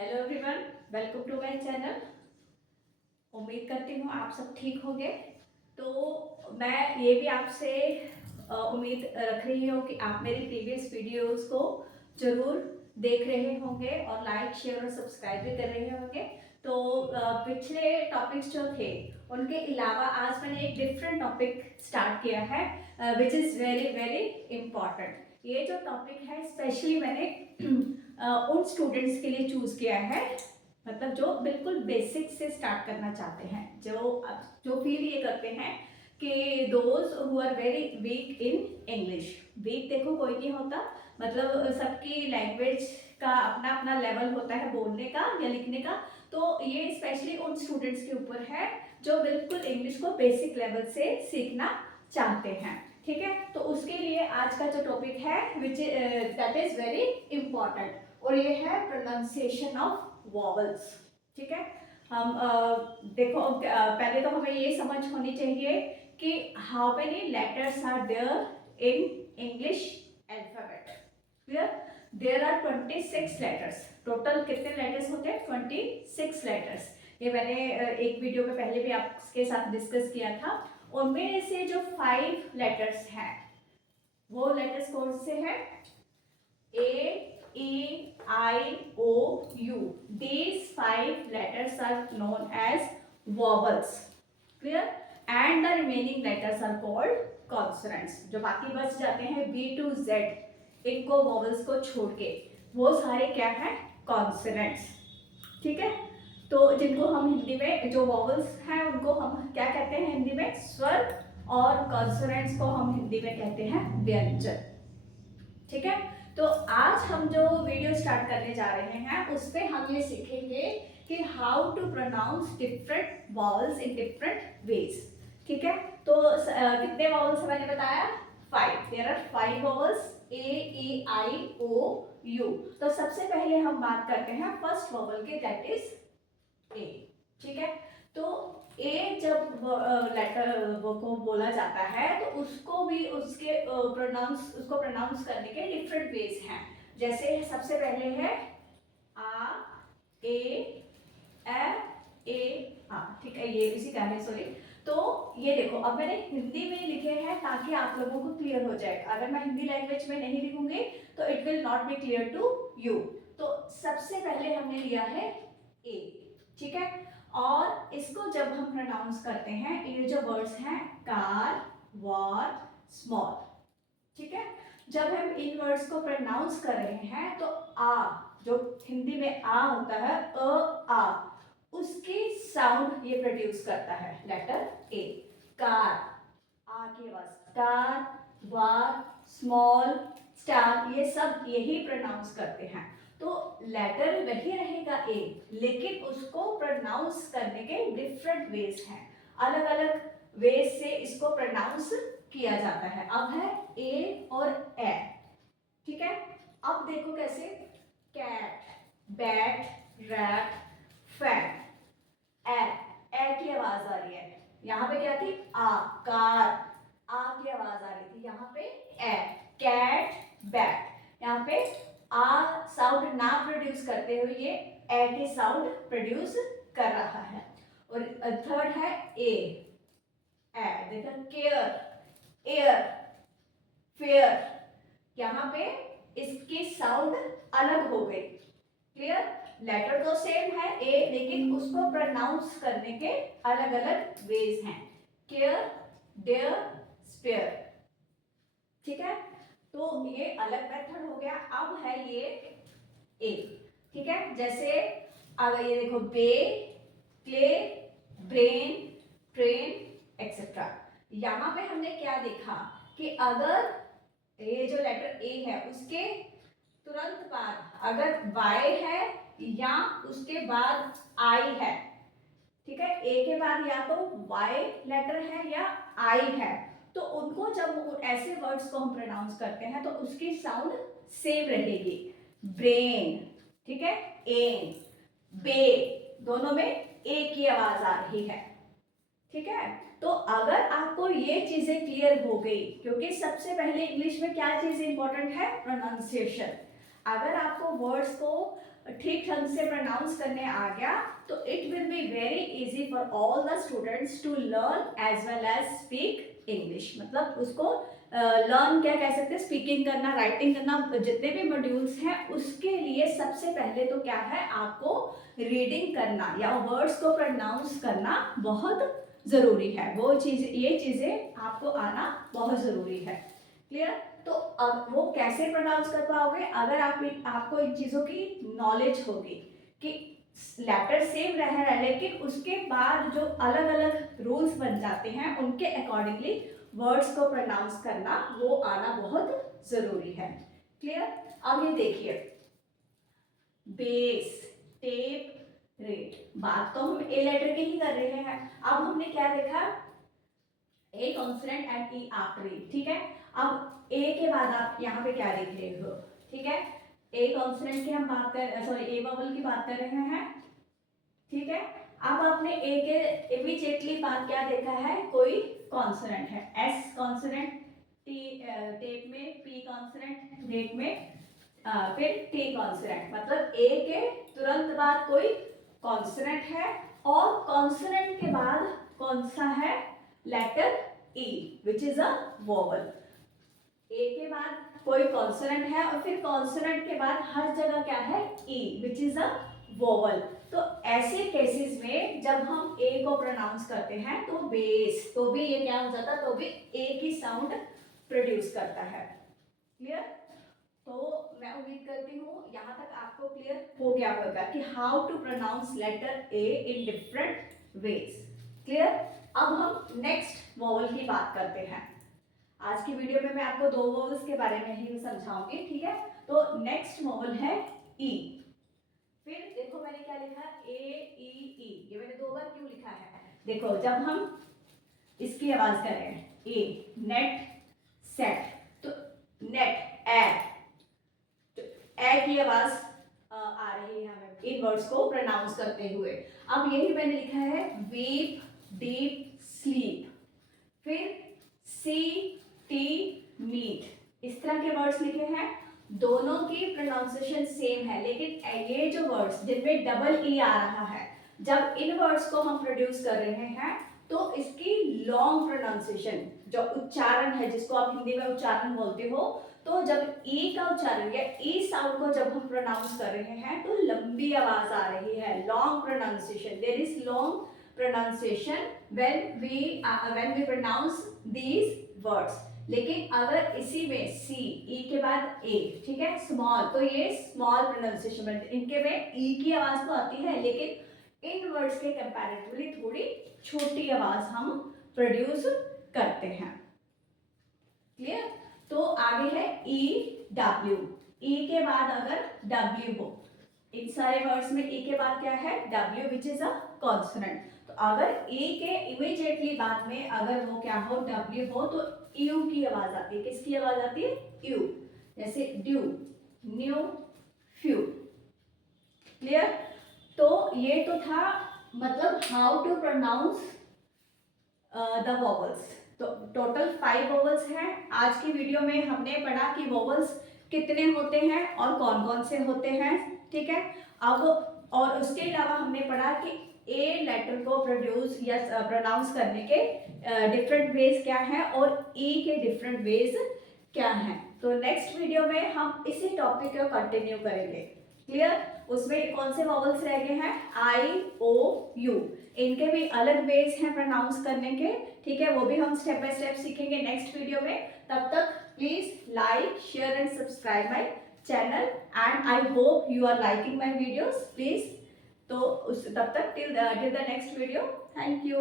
Hello everyone, welcome to my channel. उम्मीद करती हूँ आप सब ठीक होंगे। तो मैं ये भी आपसे उम्मीद रख रही हूँ कि आप मेरी प्रीवियस वीडियोस को ज़रूर देख रहे होंगे और लाइक शेयर और सब्सक्राइब भी कर रहे होंगे। तो पिछले टॉपिक्स जो थे उनके अलावा आज मैंने एक डिफरेंट टॉपिक स्टार्ट किया है which is very very important. ये जो टॉपिक है स्पेशली मैंने उन स्टूडेंट्स के लिए चूज़ किया है, मतलब जो बिल्कुल बेसिक से स्टार्ट करना चाहते हैं, जो फील ये करते हैं कि those who are very weak in English. Weak देखो कोई नहीं होता, मतलब सबकी लैंग्वेज का अपना अपना लेवल होता है बोलने का या लिखने का। तो ये स्पेशली उन स्टूडेंट्स के ऊपर है जो बिल्कुल इंग्लिश को बेसिक लेवल से सीखना चाहते हैं। ठीक है, तो उसके लिए आज का जो टॉपिक है which that is very important और ये है प्रोनाउंसिएशन ऑफ वॉवल्स। ठीक है, हम देखो पहले तो हमें ये समझ होनी चाहिए कि how many letters are there in English alphabet. Clear? There are 26 letters. Total कितने लेटर्स होते हैं? 26 लेटर्स। ये मैंने एक वीडियो में पहले भी आपके साथ डिस्कस किया था। उनमें से जो 5 लेटर्स हैं वो लेटर्स कौन से हैं? A, E, I, O, U. These 5 letters are known as vowels. Clear? And the remaining letters are called consonants. जो बाकी बच जाते हैं B to Z, इनको vowels को छोड़ के वो सारे क्या हैं? Consonants. ठीक है, तो जिनको हम हिंदी में जो वॉवल्स हैं उनको हम क्या कहते हैं हिंदी में? स्वर। और कॉन्सोनेंट्स को हम हिंदी में कहते हैं व्यंजन। ठीक है, तो आज हम जो वीडियो स्टार्ट करने जा रहे हैं उस पे हम ये सीखेंगे कि how to pronounce different vowels in different ways. ठीक है, तो कितने वॉवल्स मैंने बताया? 5। There are 5 vowels A, E, I, O, U। तो सबसे पहले हम बात करते हैं फर्स्ट वॉवल के, दैट इज ए। ठीक है, तो ए जब लेटर को बोला जाता है तो उसको भी उसके प्रोनाउंस करने के डिफरेंट वेज हैं। जैसे सबसे पहले है आ, ए, आ। ठीक है, ये इसी का है, सॉरी। तो ये देखो, अब मैंने हिंदी में लिखे हैं ताकि आप लोगों को क्लियर हो जाए। अगर मैं हिंदी लैंग्वेज में नहीं लिखूंगी तो it will not be clear to you. तो सबसे पहले हमने लिया है ए। ठीक है, और इसको जब हम प्रोनाउंस करते हैं, ये जो वर्ड्स हैं कार, वॉर, स्मॉल। ठीक है, जब हम इन वर्ड्स को प्रोनाउंस कर रहे हैं तो आ, जो हिंदी में आ होता है आ, उसकी साउंड ये प्रोड्यूस करता है लेटर ए। कार, आ की आवाज, कार, वार, स्मॉल, स्टार, ये सब यही प्रोनाउंस करते हैं। तो लेटर वही रहेगा ए, लेकिन उसको प्रोनाउंस करने के डिफरेंट वेज हैं। अलग अलग वेज से इसको प्रोनाउंस किया जाता है। अब है ए और ए। ठीक है, अब देखो कैसे। Cat, bat, rat, fat. A की आवाज आ रही है, यहाँ पे क्या थी? आ, कार, आ की आवाज आ रही थी, यहाँ पे ए। कैट, बैट, यहाँ पे आ साउंड ना प्रोड्यूस करते हुए ये ए की साउंड प्रोड्यूस कर रहा है। और थर्ड है ए, देखो केयर, एयर, फेयर, यहाँ पे इसकी साउंड अलग हो गई। क्लियर? लेटर तो सेम है ए, लेकिन उसको प्रोनाउंस करने के अलग अलग वेज हैं। Care, dare, spare. ठीक है, तो ये अलग मेथड हो गया। अब है ये ए। ठीक है, जैसे अगर ये देखो बे, क्ले, ब्रेन, ट्रेन, एक्सेट्रा। यहां पे हमने क्या देखा कि अगर ये जो लेटर ए है उसके तुरंत बाद अगर वाई है या उसके बाद आई है, ठीक है, ए के बाद या तो वाई लेटर है या आई है, तो उनको जब ऐसे वर्ड्स को हम प्रोनाउंस करते हैं तो उसकी साउंड सेम रहेगी। ब्रेन, ठीक है, एन, बे, दोनों में ए की आवाज आ रही है। ठीक है, तो अगर आपको ये चीजें क्लियर हो गई, क्योंकि सबसे पहले इंग्लिश में क्या चीज इंपॉर्टेंट है? प्रोनाउंसिएशन। अगर आपको वर्ड्स को ठीक ढंग से प्रोनाउंस करने आ गया तो it will be very easy for all the students to learn as well as speak English. मतलब उसको लर्न क्या कह सकते हैं, स्पीकिंग करना, राइटिंग करना, जितने भी मॉड्यूल्स हैं उसके लिए सबसे पहले तो क्या है, आपको रीडिंग करना या वर्ड्स को प्रोनाउंस करना बहुत ज़रूरी है। वो चीज़, ये चीज़ें आपको आना बहुत ज़रूरी है। क्लियर? तो अब वो कैसे प्रोनाउंस कर पाओगे, अगर आपको इन चीज़ों की नॉलेज होगी कि लेटर सेम रह रहा है लेकिन उसके बाद जो अलग अलग रूल्स बन जाते हैं उनके अकॉर्डिंगली वर्ड्स को प्रोनाउंस करना वो आना बहुत ज़रूरी है। क्लियर? अब ये देखिए, बेस, टेप, रेट, बात तो हम ए लेटर की ही कर रहे हैं। अब हमने क्या देखा, ए कॉन्सोनेंट एंड ई आफ्टर ई। ठीक है, अब ए के बाद आप यहाँ पे क्या देख रहे हो, ठीक है, ए कॉन्सोनेंट की हम बात कर, सॉरी ए वोवेल की बात कर रहे हैं। ठीक है, अब आपने ए के इमीडिएटली बाद क्या देखा है, कोई कॉन्सोनेंट है, एस कॉन्सोनेंट, टी टेप में, पी कॉन्सोनेंट, रेट में, फिर टी कॉन्सोनेंट। मतलब ए के तुरंत बाद कोई कॉन्सोनेंट है और कॉन्सोनेंट के बाद कौन सा है, letter E which is a vowel. A के बाद कोई कॉन्सोनेंट है और फिर कॉन्सोनेंट के बाद हर जगह क्या है, ई विच इज अ वोवेल। तो ऐसे केसेस में जब हम ए को प्रोनाउंस करते हैं तो बेस, तो भी ये क्या हो जाता है, तो भी ए की साउंड प्रोड्यूस करता है। क्लियर? तो मैं उम्मीद करती हूँ यहाँ तक आपको क्लियर हो गया होगा कि how to pronounce letter A in different ways. Clear? अब हम नेक्स्ट वोवेल की बात करते हैं। आज की वीडियो में मैं आपको दो वोवेल्स के बारे में ही समझाऊंगी। ठीक है, तो नेक्स्ट वोवेल है ई। फिर देखो मैंने क्या लिखा, ए ई ई, ये मैंने 2 बार क्यों लिखा है, देखो जब हम इसकी आवाज करें ए, नेट, सेट, तो नेट, ए की आवाज आ रही है हमें इन वर्ड्स को प्रोनाउंस करते हुए। अब यही मैंने लिखा है वीप, डीप, स्लीप, फिर सी, टी, मीट, इस तरह के वर्ड्स लिखे हैं। दोनों की प्रोनाउंसिएशन सेम है लेकिन ये जो वर्ड्स जिनमें डबल ई आ रहा है, जब इन वर्ड्स को हम प्रोड्यूस कर रहे हैं तो इसकी लॉन्ग प्रोनाउंसिएशन, जो उच्चारण है जिसको आप हिंदी में उच्चारण बोलते हो, तो जब ई का उच्चारण या ई साउंड को जब हम प्रोनाउंस कर रहे हैं तो लंबी आवाज आ रही है, long pronunciation, there is long pronunciation when we pronounce these words। लेकिन अगर इसी में सी, ई के बाद ए, ठीक है, स्मॉल, तो ये स्मॉल प्रोनाउंसिएशन बनते हैं। इनके में ई की आवाज तो आती है लेकिन इन वर्ड्स के कंपैरेटिवली थोड़ी छोटी आवाज हम प्रोड्यूस करते हैं। क्लियर? तो आगे है ई डब्ल्यू, ई के बाद अगर डब्ल्यू हो, इन सारे वर्ड्स में ई के बाद क्या है, W which is a consonant. तो अगर ई के इमीडिएटली बाद में अगर वो क्या हो, डब्ल्यू हो, तो यू की आवाज आती है। किसकी आवाज आती है, यू, जैसे ड्यू, न्यू, फ्यू। क्लियर? तो ये तो था मतलब how to pronounce the vowels. तो टोटल 5 वोवेल्स हैं। आज की वीडियो में हमने पढ़ा कि वोवेल्स कितने होते हैं और कौन कौन से होते हैं। ठीक है, अब और उसके अलावा हमने पढ़ा कि ए लेटर को प्रोड्यूस या प्रोनाउंस करने के डिफरेंट वेज क्या हैं और ई के डिफरेंट वेज क्या हैं। तो नेक्स्ट वीडियो में हम इसी टॉपिक को कंटिन्यू करेंगे। क्लियर? उसमें कौन से वॉवल्स रह गए हैं, आई, ओ, यू, इनके भी अलग वेज हैं प्रोनाउंस करने के। ठीक है, वो भी हम स्टेप बाय स्टेप सीखेंगे नेक्स्ट वीडियो में। तब तक please like, share and subscribe my channel and I hope you are liking my videos please. तो उस तब तक till the next video, thank you.